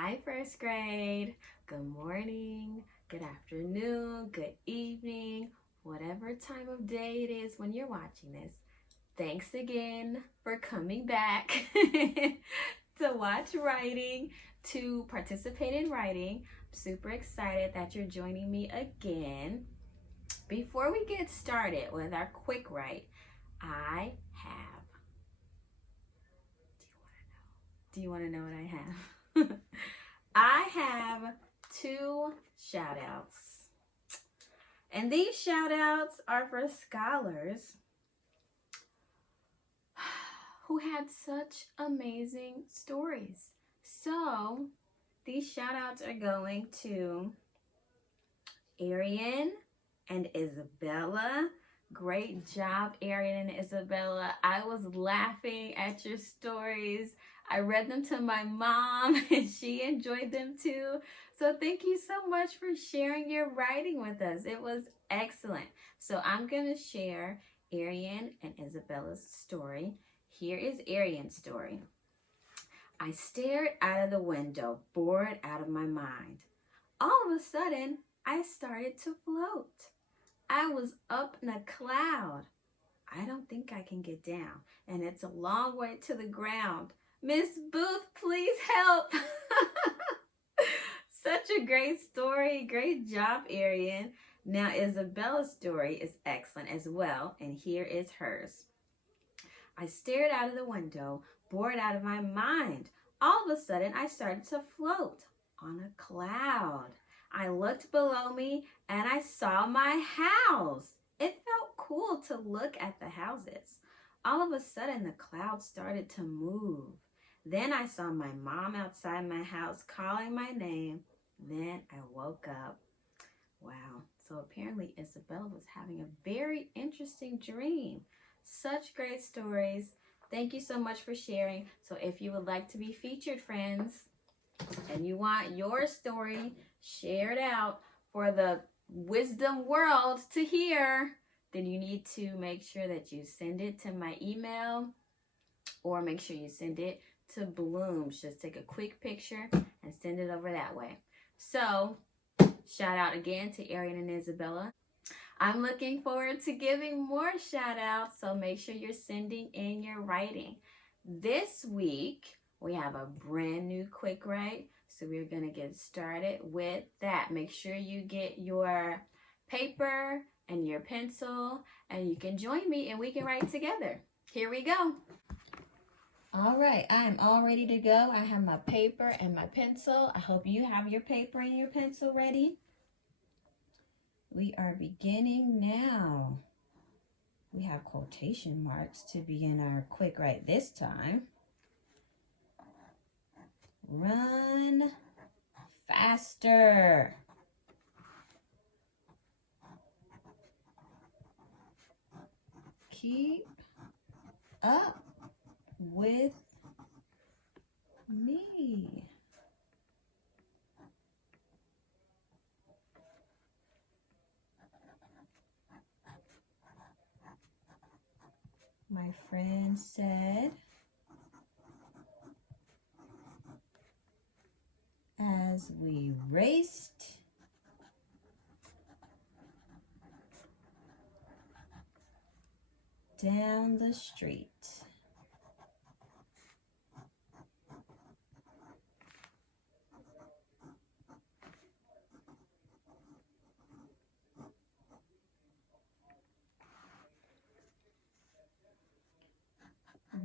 Hi, first grade. Good morning, good afternoon, good evening, whatever time of day it is when you're watching this. Thanks again for coming back to watch writing, to participate in writing. I'm super excited that you're joining me again. Before we get started with our quick write, I have. Do you want to know what I have? I have 2 shout outs. And these shout outs are for scholars who had such amazing stories. So these shout outs are going to Arian and Isabella. Great job, Arian and Isabella. I was laughing at your stories. I read them to my mom and she enjoyed them too. So thank you so much for sharing your writing with us. It was excellent. So I'm going to share Arian and Isabella's story. Here is Arian's story. I stared out of the window, bored out of my mind. All of a sudden, I started to float. I was up in a cloud. I don't think I can get down, and it's a long way to the ground. Miss Booth, please help. Such a great story. Great job, Arian. Now, Isabella's story is excellent as well, and here is hers. I stared out of the window, bored out of my mind. All of a sudden, I started to float on a cloud. I looked below me and I saw my house. It felt cool to look at the houses. All of a sudden, the cloud started to move. Then I saw my mom outside my house calling my name. Then I woke up. Wow. So apparently Isabella was having a very interesting dream. Such great stories. Thank you so much for sharing. So if you would like to be featured, friends, and you want your story shared out for the wisdom world to hear, then you need to make sure that you send it to my email, or make sure you send it to Blooms. Just take a quick picture and send it over that way. So shout out again to Arian and Isabella. I'm looking forward to giving more shout outs, so make sure you're sending in your writing. This week, we have a brand new quick write, so we're going to get started with that. Make sure you get your paper and your pencil, and you can join me and we can write together. Here we go. All right, I'm all ready to go. I have my paper and my pencil. I hope you have your paper and your pencil ready. We are beginning now. We have quotation marks to begin our quick write this time. Run faster. Keep up with me. My friend said, as we raced down the street.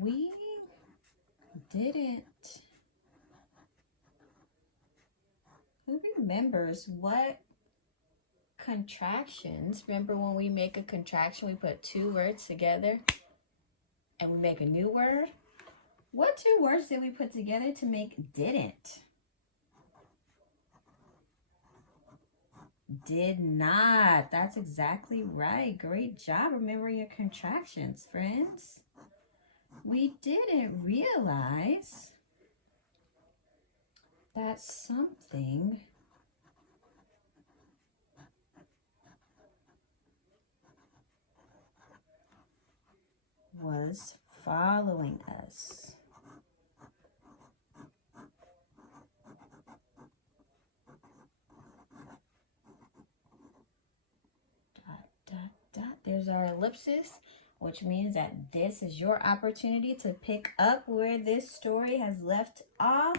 We didn't. Who remembers what contractions? Remember when we make a contraction, we put 2 words together and we make a new word? What 2 words did we put together to make didn't? Did not. That's exactly right. Great job remembering your contractions, friends. We didn't realize that something was following us. letters are ellipses, which means that this is your opportunity to pick up where this story has left off.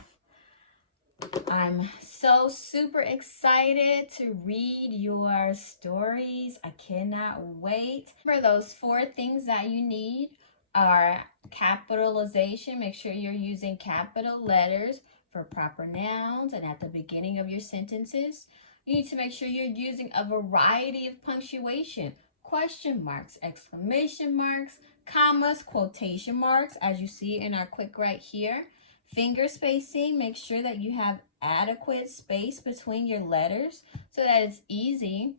I'm so super excited to read your stories. I cannot wait. Remember, those 4 things that you need are capitalization. Make sure you're using capital letters for proper nouns and at the beginning of your sentences. You need to make sure you're using a variety of punctuation. Question marks, exclamation marks, commas, quotation marks, as you see in our quick right here. Finger spacing, make sure that you have adequate space between your letters so that it's easy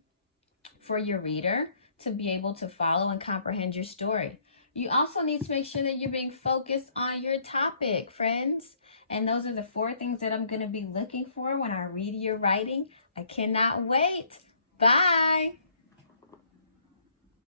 for your reader to be able to follow and comprehend your story. You also need to make sure that you're being focused on your topic, friends. And those are the 4 things that I'm going to be looking for when I read your writing. I cannot wait. Bye.